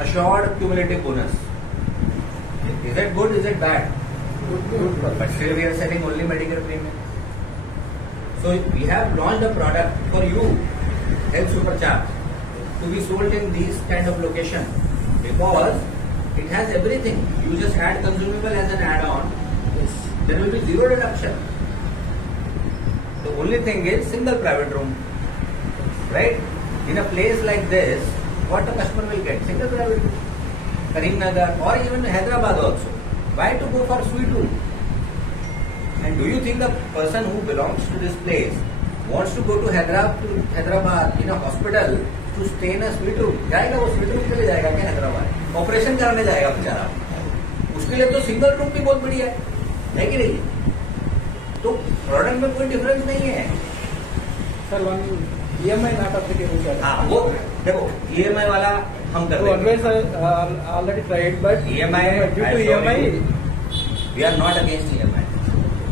assured cumulative bonus. Is it good? Is it bad? Good. But still we are selling only Medicare premium. So we have launched a product for you, Health Supercharge, to be sold in these kind of location because it has everything. You just add consumable as an add-on. There will be zero deduction. The only thing is single private room, right? In a place like this, what the customer will get? Single private room. Karimnagar or even Hyderabad also. Why to go for suite room? And do you think the person who belongs to this place wants to go to Hyderabad in a hospital to stay in a suite room? जाएगा वो suite room के लिए जाएगा क्या Hyderabad? Operation कराने जाएगा बेचारा. उसके लिए तो सिंगल रूम भी बहुत बढ़िया है कि नहीं? तो प्रोडक्ट में कोई डिफरेंस नहीं है. Sir one EMI not applicable. हाँ वो देखो EMI वाला हम कर रहे हैं. Already tried but EMI due to EMI we are not against EMI.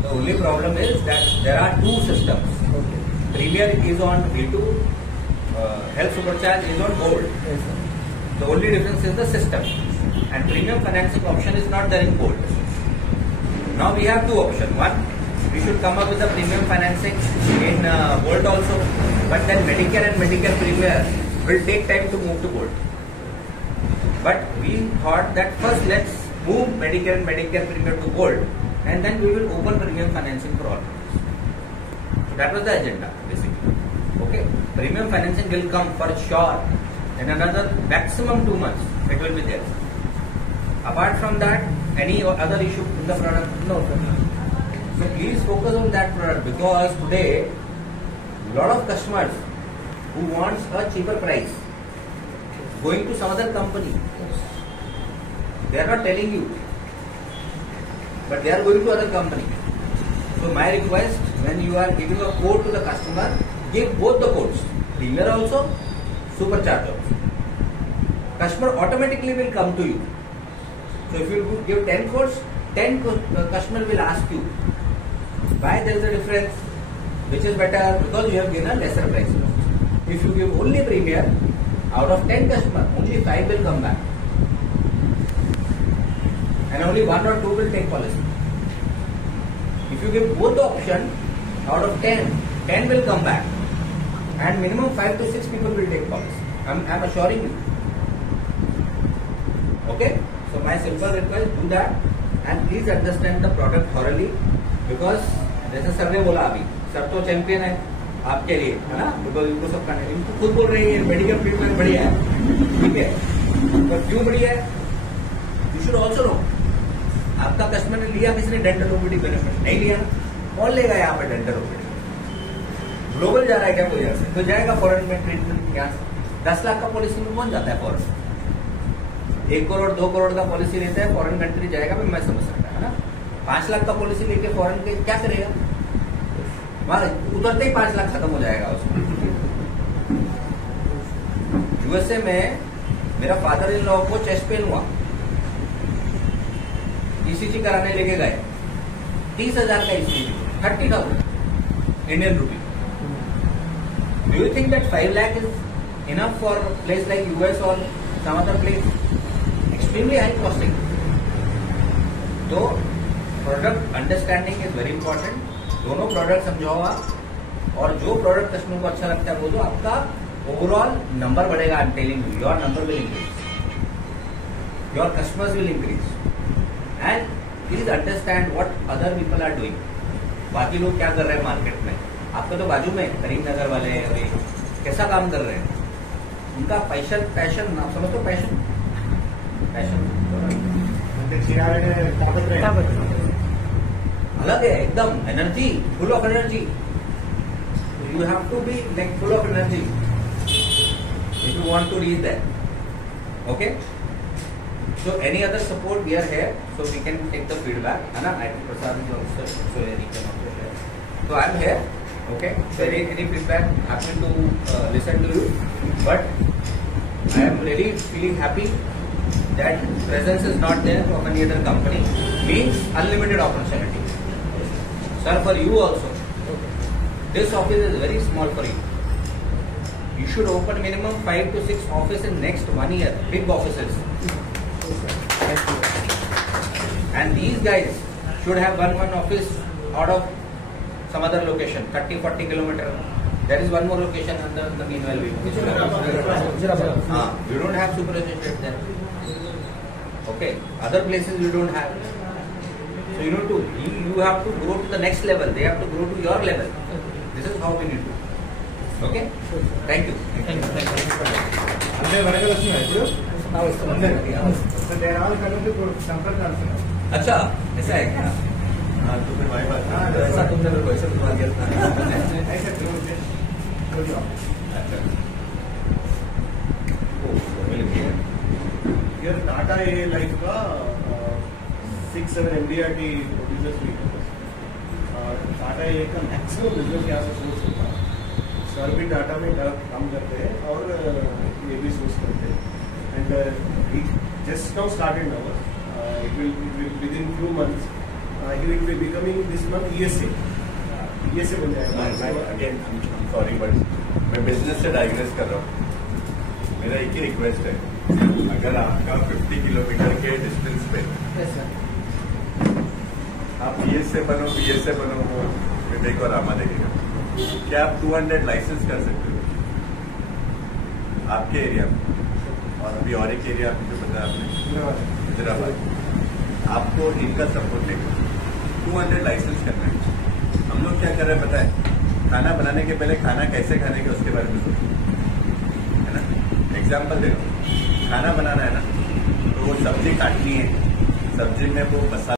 The only problem is that there are two systems. okay. Premier is on V2, Health Supercharge is on Gold. Yes, sir. The only difference is the system. And premium financing option is not there in Gold. Now we have two options. One, we should come up with a premium financing in Gold also. But then Medicare and Medicare Premier will take time to move to Gold. But we thought that first let's move Medicare and Medicare Premier to Gold. And then we will open premium financing for all. So that was the agenda, basically. Okay, premium financing will come for sure in another maximum 2 months. It will be there. Apart from that, any other issue in the product? No, sir. So please focus on that product because today, lot of customers who wants a cheaper price going to some other company. They are not telling you. But they are going to other company. So my request, when you are giving a code to the customer, give both the codes. Premier also, Supercharge also. Customer automatically will come to you. So if you give 10 codes, 10 customer will ask you, why there is a difference, which is better, because you have given a lesser price. If you give only Premier, out of 10 customers, only 5 will come back. And only 1 or 2 will take policy. If you give both the option, out of 10, 10 will come back. And minimum 5 to 6 people will take policy. I'm assuring you. Okay? So my simple request, do that. And please understand the product thoroughly. Because, जैसे sir ने बोला अभी, sir तो champion है आपके लिए, है ना? बिकॉज इनको सब करना है. इनको खुद बोल रहे हैं मेडिकल ट्रीटमेंट बढ़िया है, ठीक है? पर क्यों बढ़िया है? You should also know. आपका कस्टमर ने लिया, किसी ने डेंटल ओपीडी बेनिफिट नहीं लिया, कौन लेगा यहाँ पे डेंटल ओपीडी? ग्लोबल जा रहा है क्या कोई यहाँ से? तो जाएगा फॉरेन में ट्रीटमेंट. यहाँ से 10 लाख का पॉलिसी में कौन जाता है फॉरेन? 1 करोड़ 2 करोड़ का पॉलिसी लेता है, फॉरेन कंट्री जाएगा, मैं समझ सकता है ना. 5 लाख का पॉलिसी लेके फॉरेन के क्या करेगा? वहां उतरते ही 5 लाख खत्म हो जाएगा उसमें. यूएसए में मेरा फादर इन लॉ को चेस्ट पेन हुआ, ईसीजी कराने लेके गए, 30,000 का ECG, 30,000 Indian rupee. Do you think that 5 lakh is enough for place like US और some other place? Extremely high costing. तो product understanding is very important. दोनों प्रोडक्ट समझाओ आप, और जो प्रोडक्ट कस्टमर को अच्छा लगता है वो तो आपका ओवरऑल नंबर बढ़ेगा. I am telling you, your number will increase, your customers will increase. And please understand what other people are doing. बाकी लोग क्या कर रहे हैं मार्केट में. आपके तो बाजू में करीमनगर वाले हैं, कैसा काम कर रहे हैं. उनका पैशन आप समझो, पैशन अलग है एकदम. Energy, full of energy. You have to be like full of energy if you want to reach that. Okay, so any other support we are here, so we can take the feedback. है ना? IT Prasad is also here, he can also share. So I am here. Okay, so any feedback, happy to listen to you. But I am really feeling happy that presence is not there from any other company. Means unlimited opportunity. Sir, for you also. This office is very small for you. You should open minimum 5 to 6 offices in next 1 year, big offices. And these guys should have one office out of some other location, 30-40 kilometer. There is one more location under the meanwhile. We don't have superannuated there. Okay, other places you don't have. So you have to grow to the next level. They have to grow to your level. This is how we need to. Okay? Thank you. అంటే వరకు వస్తున్నాయి ఇప్పుడు संपर्क अच्छा ऐसा है क्या? तो फिर हमारी बात ऐसा तुमने मेरे को ऐसा तुम्हारा दिया था। Here Tata A like का 6-7 MDRT producers भी है। टाटा ए का मैक्सिमम बिजनेस यहाँ से सोर्स होता है। सर भी टाटा में काम करते हैं और ये भी सोर्स करते हैं। And just now started now. It will within few months. He will be becoming this month ESA. ESA बन जाएगा। Again, I'm sorry but मैं बिजनेस से डाइग्रेस कर रहा हूँ। मेरा एक ही रिक्वेस्ट है, अगर आपका 50 किलोमीटर के डिस्टेंस पे आप बीएस से बनो वो विवेक और रामा देखेगा, क्या आप 200 लाइसेंस कर सकते हो आपके एरिया में? और अभी और एक एरिया आपने जो बताया आपने हैदराबाद, आपको इनका सपोर्ट देगा। 200 लाइसेंस करना है। हम लोग क्या कर रहे हैं पता है? खाना बनाने के पहले खाना कैसे खाने के उसके बारे में सोचो, है ना? एग्जाम्पल दे रहा हूँ, खाना बनाना है ना, तो वो सब्जी काटनी है, सब्जी में वो मसाला